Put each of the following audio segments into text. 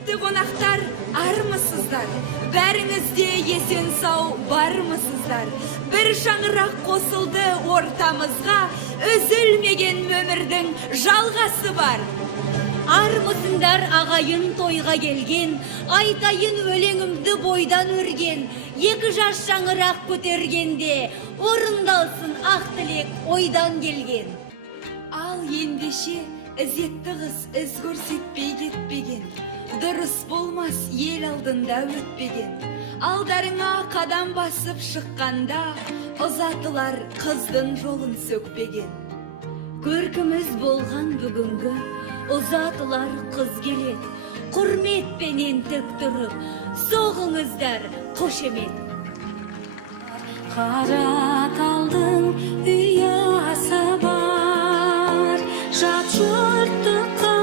Құрметті қонақтар, армысыздар? Бәріңізде есен сау бармысыздар? Бір шаңырақ қосылды ортамызға, үзілмеген өмірдің жалғасы бар. Армысыңдар ағайын тойға келген, айтайын өлеңімді бойдан өрген, екі жас шаңырақ көтергенде, орындалсын ақ тілек ойдан келген. Ал ендеше ізетті қыз із көрсетпей кетпеген, дұрыс болмас ел алдында өтпеген. Алдарыңа қадам басып шыққанда, ұзатылар қыздың жолын сөкпеген. Көркіміз болған бүгінгі, ұзатылар қыз келет, құрметпенен тік тұрып, соғыңыздар қошемет. Қара талдың ұясы бар, жат жұрттыққа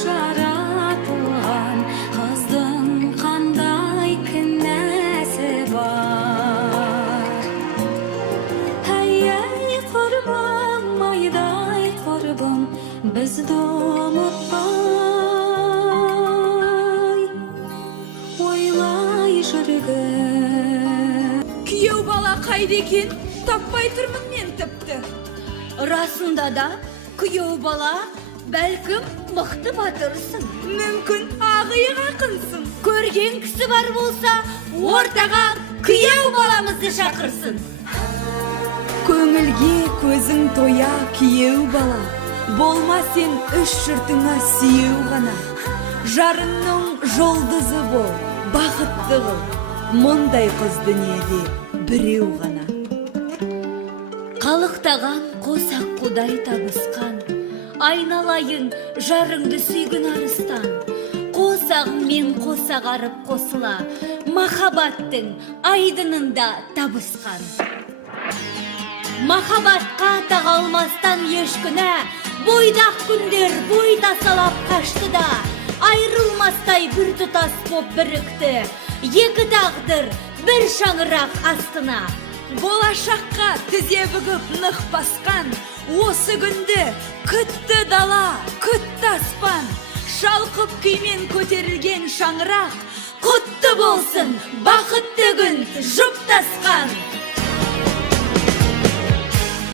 жаратылған, қыздың қандай кінәсі бар. Әй құрбым, майдай құрбым, бізді ұмытпай, ойлай жүргін. Күйеу бала қайда екен? Таппай тұрмын мен тіпті. Расында да, күйеу бала, бәлкім мықты батырсың. Мүмкін ағиық ақынсың. Көрген кісі бар болса, ортаға күйеу баламызды шақырсын. Көңілге көзің тоя күйеу бала, болма сен үш жұртыңа сүйеу ғана. Жарыңның жолдызы бол, бақытты қыл, мұндай қыз дүниеде біреу ғана. Қалықтаған қосақ құдай табысқан, айналайын жарыңды сүйгін арыстан. Қосағың мен қосақ арып қосыла, махаббаттың айдынында табысқан. Махаббатқа тағалмастан еш күнә, бойдақ күндер бой тасалап қашты да, айрылмастай бір тұтас боп бірікті, екі тағдыр бір шаңырақ астына. Болашаққа тізе бүгіп нық басқан, осы күнді күтті дала, күтті аспан. Шалқып күймен көтерілген шаңырақ, Құтты болсын бақытты күн жұптасқан.